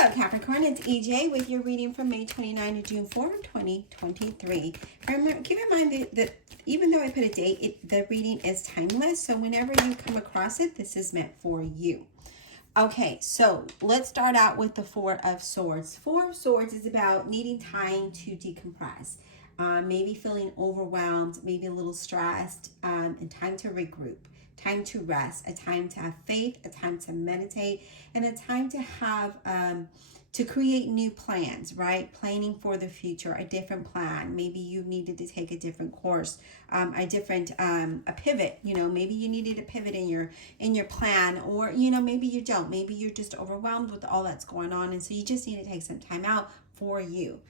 Hello Capricorn, it's EJ with your reading from May 29 to June 4, 2023. Remember, keep in mind that even though I put a date, the reading is timeless. So whenever you come across it, this is meant for you. Okay, so let's start out with the Four of Swords. Four of Swords is about needing time to decompress. Maybe feeling overwhelmed, maybe a little stressed, and time to regroup, time to rest, a time to have faith, a time to meditate, and a time to have to create new plans, right? Planning for the future, a different plan. Maybe you needed to take a different course, a pivot. You know, maybe you needed a pivot in your plan, or maybe you don't. Maybe you're just overwhelmed with all that's going on, and so you just need to take some time out for you.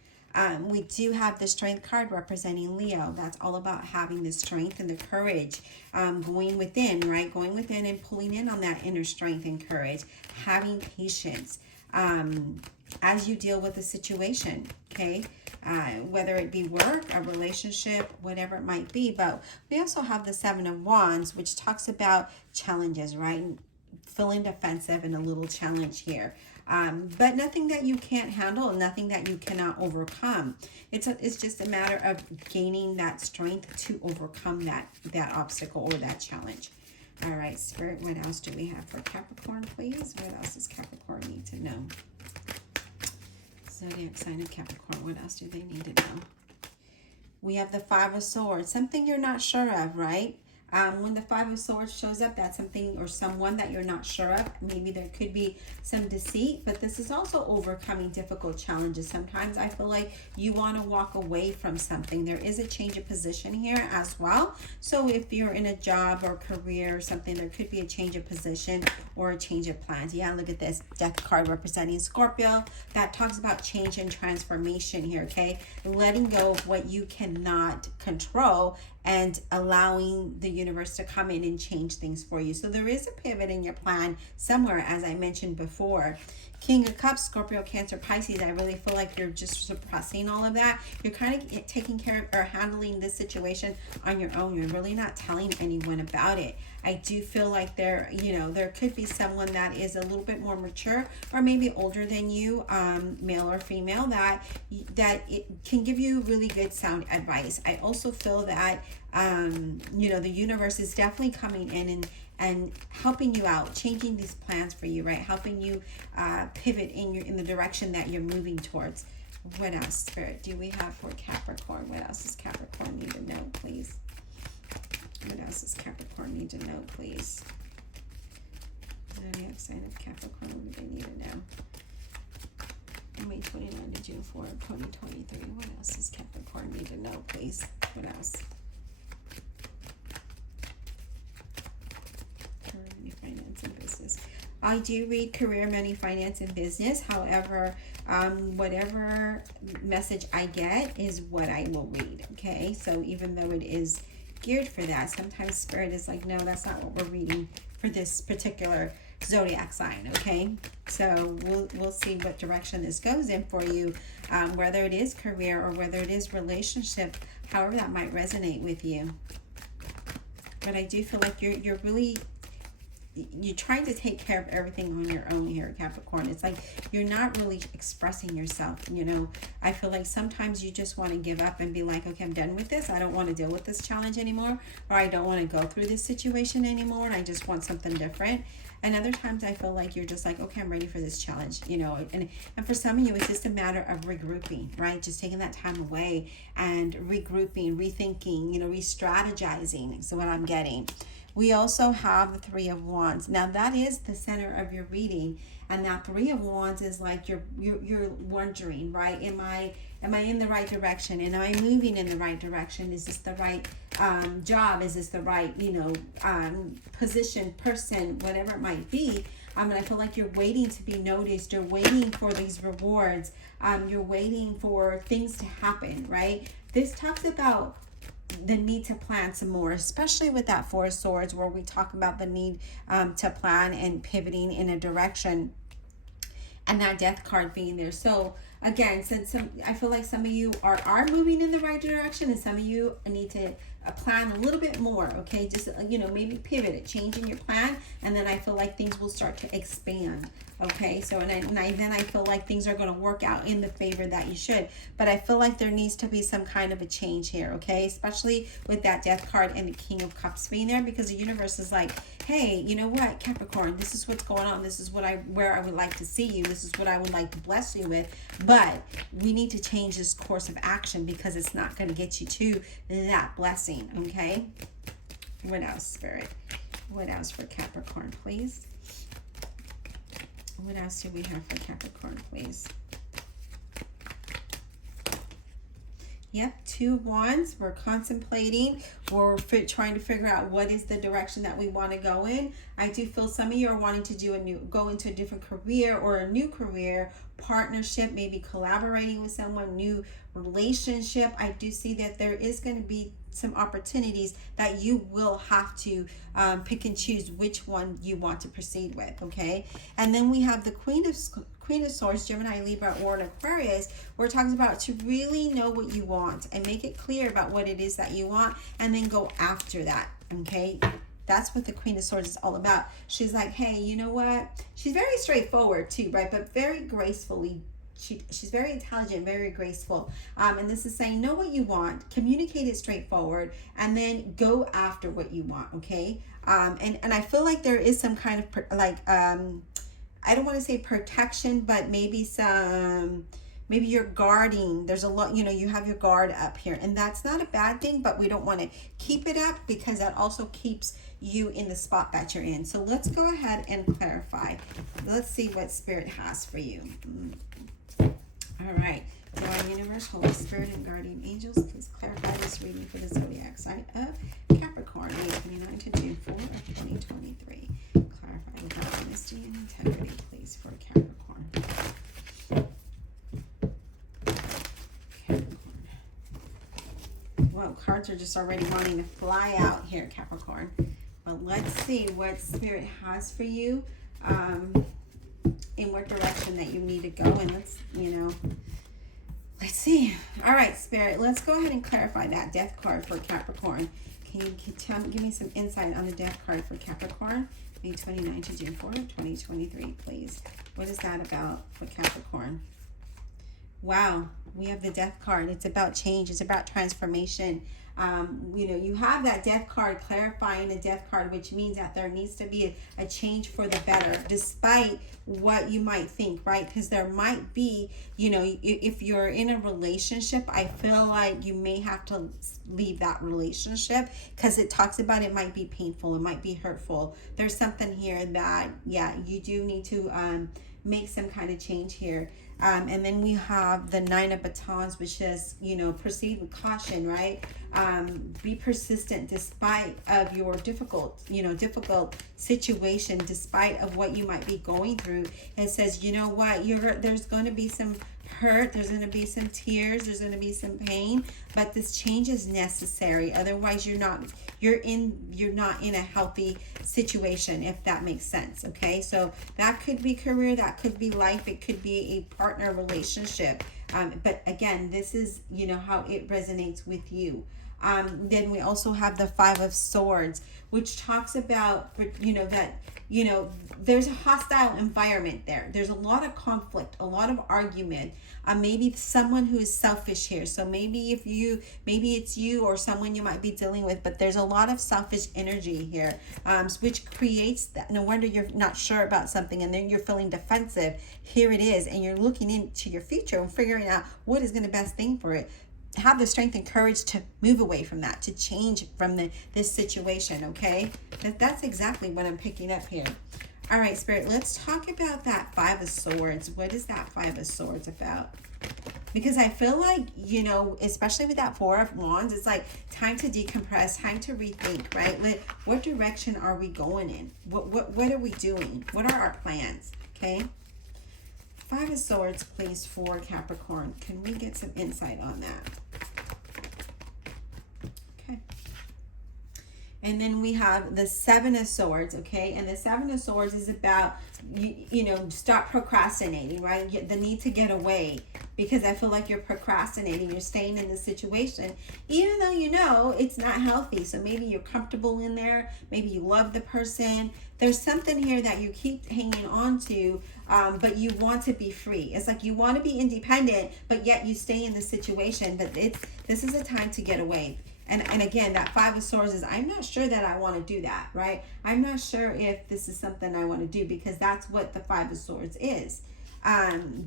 We do have the Strength card representing Leo. That's all about having the strength and the courage, going within, right? Going within and pulling in on that inner strength and courage, having patience as you deal with a situation, okay? Whether it be work, a relationship, whatever it might be. But we also have the Seven of Wands, which talks about challenges, right? Feeling defensive and a little challenge here. But nothing that you can't handle, nothing that you cannot overcome. It's just a matter of gaining that strength to overcome that obstacle or that challenge. All right, Spirit, what else do we have for Capricorn, please? What else does Capricorn need to know? Zodiac sign of Capricorn, what else do they need to know? We have the Five of Swords, something you're not sure of, right? When the Five of Swords shows up, that's something or someone that you're not sure of. Maybe there could be some deceit, but this is also overcoming difficult challenges. Sometimes I feel like you want to walk away from something. There is a change of position here as well. So if you're in a job or career or something, there could be a change of position or a change of plans. Yeah, look at this Death card representing Scorpio. That talks about change and transformation here, okay? Letting go of what you cannot control and allowing the universe to come in and change things for you. So there is a pivot in your plan somewhere, as I mentioned before. King of Cups, Scorpio, Cancer, Pisces. I really feel like you're just suppressing all of that. You're kind of taking care of or handling this situation on your own. You're really not telling anyone about it. I do feel like there could be someone that is a little bit more mature or maybe older than you, male or female, that it can give you really good sound advice. I also feel that the universe is definitely coming in and helping you out, changing these plans for you, right? Helping you pivot in the direction that you're moving towards. What else, Spirit, do we have for Capricorn? What else does Capricorn need to know, please? What else does Capricorn need to know, please? Zodiac sign of Capricorn, what do they need to know? May 29 to June 4, 2023. What else does Capricorn need to know, please? What else? Career, finance, and business. I do read career, money, finance, and business. However, whatever message I get is what I will read, okay? So even though it is geared for that, sometimes Spirit is like, no, that's not what we're reading for this particular zodiac sign, okay? So we'll see what direction this goes in for you, whether it is career or whether it is relationship, however that might resonate with you. But I do feel like you're trying to take care of everything on your own here, Capricorn. It's like you're not really expressing yourself, I feel like sometimes you just want to give up and be like, okay, I'm done with this. I don't want to deal with this challenge anymore, or I don't want to go through this situation anymore, and I just want something different. And other times I feel like you're just like, okay, I'm ready for this challenge, and for some of you, it's just a matter of regrouping, right? Just taking that time away and regrouping, rethinking, re-strategizing. So what I'm getting. We also have the Three of Wands. Now that is the center of your reading, and that Three of Wands is like you're wondering, right? Am I in the right direction? And am I moving in the right direction? Is this the right job? Is this the right position, person, whatever it might be? And I feel like you're waiting to be noticed. You're waiting for these rewards. You're waiting for things to happen, right? This talks about the need to plan some more, especially with that Four of Swords, where we talk about the need to plan and pivoting in a direction, and that Death card being there. So again, since I feel like some of you are moving in the right direction, and some of you need to plan a little bit more, okay? Just, you know, maybe pivot it, changing your plan, and then I feel like things will start to expand, okay? So, then I feel like things are going to work out in the favor that you should. But I feel like there needs to be some kind of a change here, okay? Especially with that Death card and the King of Cups being there, because the universe is like, hey, you know what, Capricorn, this is what's going on. This is where I would like to see you. This is what I would like to bless you with. But we need to change this course of action, because it's not going to get you to that blessing, okay? What else, Spirit? What else for Capricorn, please? What else do we have for Capricorn, please? Yep, 2 wands. We're contemplating. We're trying to figure out what is the direction that we want to go in. I do feel some of you are wanting to go into a different career or a new career, partnership, maybe collaborating with someone, new relationship. I do see that there is going to be some opportunities that you will have to pick and choose which one you want to proceed with, okay? And then we have the Queen of Swords, Gemini, Libra, or an Aquarius. We're talking about to really know what you want and make it clear about what it is that you want, and then go after that, okay? That's what the Queen of Swords is all about. She's like, hey, you know what? She's very straightforward too, right? But very gracefully. She's very intelligent, very graceful. And this is saying, know what you want, communicate it straightforward, and then go after what you want, okay? And I feel like there is some kind of I don't want to say protection, but maybe maybe you're guarding. There's a lot, you know, you have your guard up here, and that's not a bad thing, but we don't want to keep it up, because that also keeps you in the spot that you're in. So let's go ahead and clarify. Let's see what Spirit has for you. All right, Divine Universe, Holy Spirit, and Guardian Angels, please clarify this reading for the zodiac sign of Capricorn, May 29 to June 4 of 2023. Clarify with honesty and integrity, please, for Capricorn. Capricorn. Well, cards are just already wanting to fly out here, Capricorn. But let's see what Spirit has for you. In what direction that you need to go, and let's see. All right, Spirit, let's go ahead and clarify that Death card for Capricorn. Can you give me some insight on the Death card for Capricorn, May 29 to June 4, 2023, please? What is that about for Capricorn? Wow, we have the Death card. It's about change. It's about transformation. You have that Death card clarifying a Death card, which means that there needs to be a change for the better, despite what you might think, right? Because there might be, if you're in a relationship, I feel like you may have to leave that relationship, because it talks about it might be painful, it might be hurtful. There's something here that, yeah, you do need to make some kind of change here. And then we have the 9 of batons, which says, proceed with caution, right? Be persistent despite of your difficult situation, despite of what you might be going through. It says, you know what, there's going to be some hurt, there's going to be some tears, there's going to be some pain, but this change is necessary. Otherwise, you're not in a healthy situation, if that makes sense. Okay, so that could be career, that could be life, it could be a partner relationship. But again, this is how it resonates with you. Then we also have the 5 of Swords, which talks about there's a hostile environment there. There's a lot of conflict, a lot of argument. Maybe someone who is selfish here. So maybe it's you or someone you might be dealing with, but there's a lot of selfish energy here, which creates that. No wonder you're not sure about something, and then you're feeling defensive. Here it is, and you're looking into your future and figuring out what is going to be the best thing for it. Have the strength and courage to move away from that, to change from this situation, okay? That's exactly what I'm picking up here. All right, Spirit, let's talk about that 5 of Swords. What is that 5 of Swords about? Because I feel like, especially with that 4 of Wands, it's like time to decompress, time to rethink, right? What direction are we going in? What are we doing? What are our plans, okay? 5 of Swords, please, for Capricorn. Can we get some insight on that? Okay. And then we have the 7 of Swords, okay? And the 7 of Swords is about, stop procrastinating, right? The need to get away. because I feel like you're procrastinating. You're staying in the situation, even though you know it's not healthy. So maybe you're comfortable in there. Maybe you love the person. There's something here that you keep hanging on to, but you want to be free. It's like you want to be independent, but yet you stay in the situation. But this is a time to get away. And again, that Five of Swords is, I'm not sure that I want to do that, right? I'm not sure if this is something I want to do, because that's what the Five of Swords is.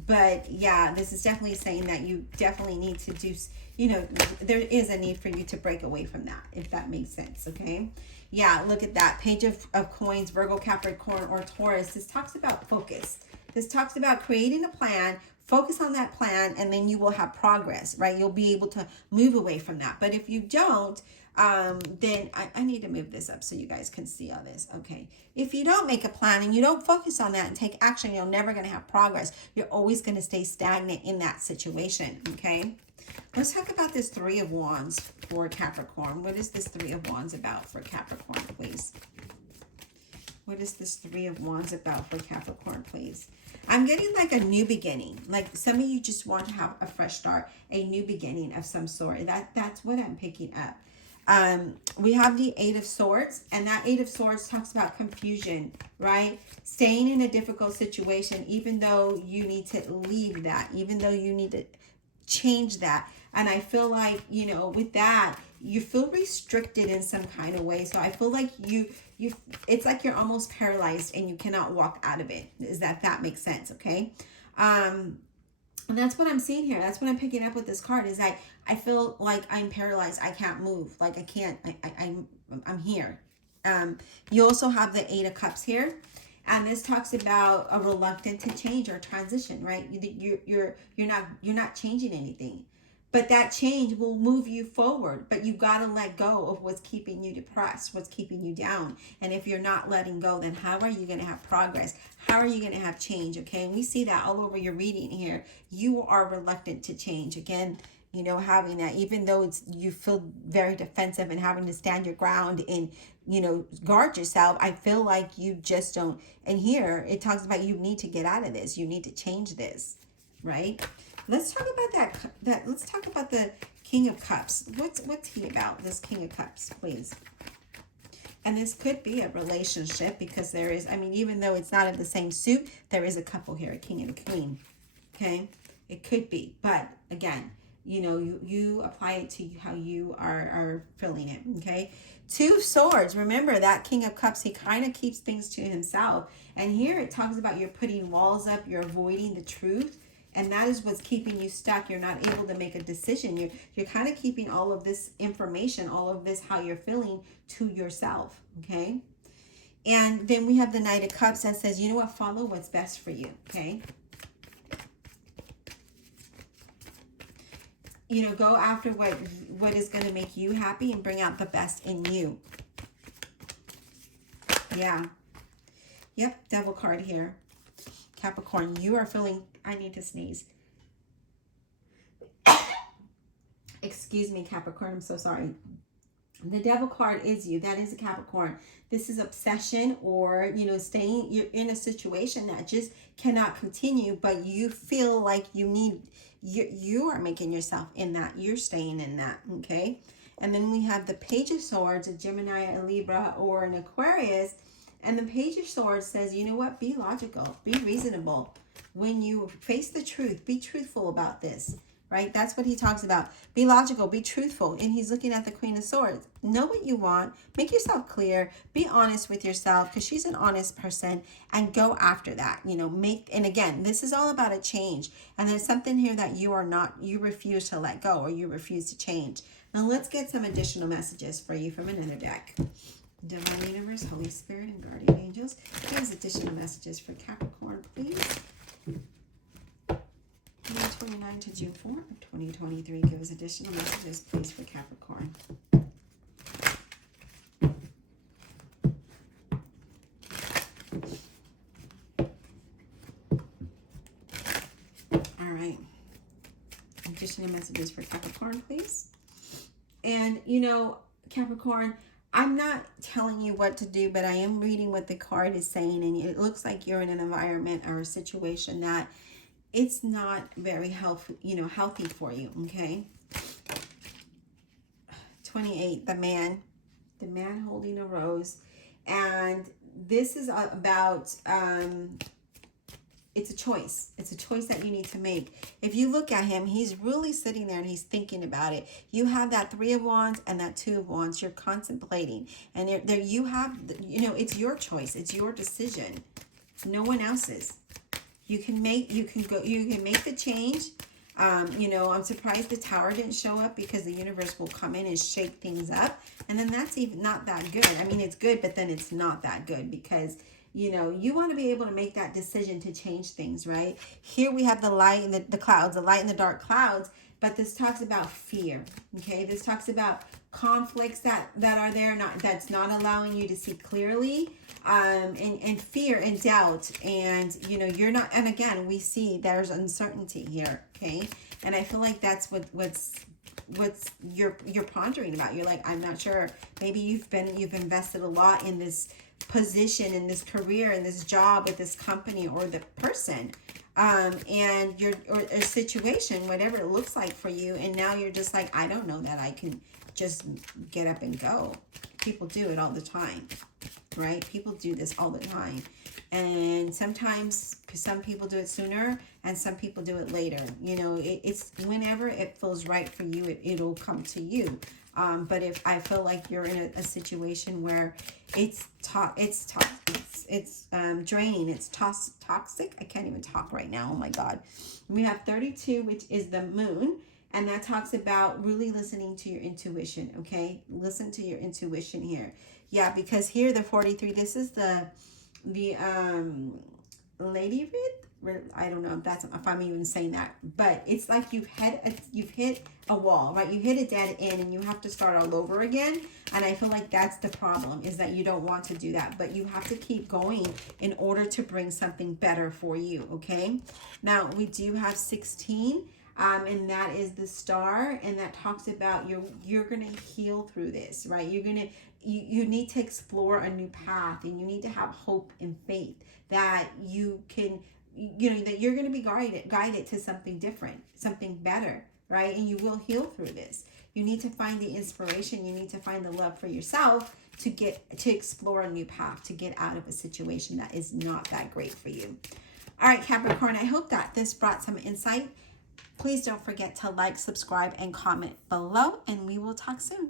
But yeah, this is definitely saying that you definitely need to do, you know, there is a need for you to break away from that, if that makes sense, okay? Yeah, look at that. Page of Coins, Virgo, Capricorn, or Taurus. This talks about focus. This talks about creating a plan, focus on that plan, and then you will have progress, right? You'll be able to move away from that. But if you don't, then I need to move this up so you guys can see all this. Okay. If you don't make a plan and you don't focus on that and take action, you're never going to have progress. You're always going to stay stagnant in that situation. Okay. Let's talk about this Three of Wands for Capricorn. What is this Three of Wands about for Capricorn, please? What is this Three of Wands about for Capricorn, please? I'm getting like a new beginning. Like some of you just want to have a fresh start, a new beginning of some sort. That's what I'm picking up. We have the Eight of Swords, and that Eight of Swords talks about confusion, right? Staying in a difficult situation, even though you need to leave that, even though you need to change that. And I feel like, you know, with that, you feel restricted in some kind of way. So I feel like it's like you're almost paralyzed and you cannot walk out of it. Is that makes sense? Okay. And that's what I'm seeing here. That's what I'm picking up with this card, is like, I feel like I'm paralyzed. I can't move. Like I can't, I'm here. You also have the Eight of Cups here. And this talks about a reluctant to change or transition, right? You're not changing anything. But that change will move you forward. But you got to let go of what's keeping you depressed, what's keeping you down. And if you're not letting go, then how are you going to have progress? How are you going to have change? Okay. And we see that all over your reading here. You are reluctant to change. Again, you know, having that, even though you feel very defensive and having to stand your ground and, you know, guard yourself, I feel like you just don't. And here it talks about you need to get out of this. You need to change this, right? Let's talk about that. Let's talk about the King of Cups. What's he about, this King of Cups, please? And this could be a relationship, because there is, I mean, even though it's not in the same suit, there is a couple here, a king and a queen. Okay? It could be. But again, you know, you apply it to how you are feeling it. Okay? Two of Swords. Remember that King of Cups, he kind of keeps things to himself. And here it talks about you're putting walls up, you're avoiding the truth. And that is what's keeping you stuck. You're not able to make a decision. You're kind of keeping all of this information, all of this, how you're feeling, to yourself. Okay? And then we have the Knight of Cups that says, you know what? Follow what's best for you. Okay? You know, go after what is going to make you happy and bring out the best in you. Yeah. Yep. Devil card here. Capricorn, you are feeling, I need to sneeze. Excuse me, Capricorn, I'm so sorry. The Devil card is you. That is a Capricorn. This is obsession, or, you know, you're in a situation that just cannot continue, but you feel like you are making yourself in that. You're staying in that, okay? And then we have the Page of Swords, a Gemini, a Libra, or an Aquarius. And the Page of Swords says, you know what? Be logical. Be reasonable. When you face the truth, be truthful about this, right? That's what he talks about. Be logical. Be truthful. And he's looking at the Queen of Swords. Know what you want. Make yourself clear. Be honest with yourself, because she's an honest person, and go after that. You know, and again, this is all about a change. And there's something here that you refuse to let go, or you refuse to change. Now let's get some additional messages for you from another deck. Divine Universe, Holy Spirit, and Guardian Angels. Give us additional messages for Capricorn, please. May 29 to June 4 of 2023. Give us additional messages, please, for Capricorn. All right. Additional messages for Capricorn, please. And, you know, Capricorn, I'm not telling you what to do, but I am reading what the card is saying, and it looks like you're in an environment or a situation that it's not very healthy, healthy for you, okay? 28, the man holding a rose. And this is about, it's a choice. It's a choice that you need to make. If you look at him, he's really sitting there and he's thinking about it. You have that 3 of Wands and that 2 of Wands. You're contemplating. And there you have, it's your choice. It's your decision. No one else's. You can make the change. I'm surprised the Tower didn't show up, because the universe will come in and shake things up. And then that's even not that good. I mean, it's good, but then it's not that good, because you want to be able to make that decision to change things, right? Here we have the light and the clouds, the light and the dark clouds, but this talks about fear, okay? This talks about conflicts that are there, that's not allowing you to see clearly, and fear and doubt, and you're not, and again, we see there's uncertainty here, okay? And I feel like that's what's you're pondering about. You're like, I'm not sure.Maybe you've invested a lot in this position, in this career, in this job, with this company or the person, and or a situation, whatever it looks like for you, and now you're just like, I don't know that I can just get up and go. People do it all the time, right? People do this all the time, and sometimes some people do it sooner and some people do it later. It's whenever it feels right for you, it'll come to you. But if I feel like you're in a situation where it's draining, it's toxic. I can't even talk right now. Oh my God. We have 32, which is the moon. And that talks about really listening to your intuition, okay? Listen to your intuition here. Yeah, because here, the 43, this is the lady read. I don't know if I'm even saying that, but it's like you've hit a wall, right? You hit a dead end and you have to start all over again. And I feel like that's the problem, is that you don't want to do that, but you have to keep going in order to bring something better for you, okay? Now, we do have 16. And that is the star, and that talks about you're gonna heal through this, right? You need to explore a new path, and you need to have hope and faith that you can, that you're gonna be guided to something different, something better, right? And you will heal through this. You need to find the inspiration. You need to find the love for yourself to explore a new path, to get out of a situation that is not that great for you. All right, Capricorn, I hope that this brought some insight. Please don't forget to like, subscribe, and comment below, and we will talk soon.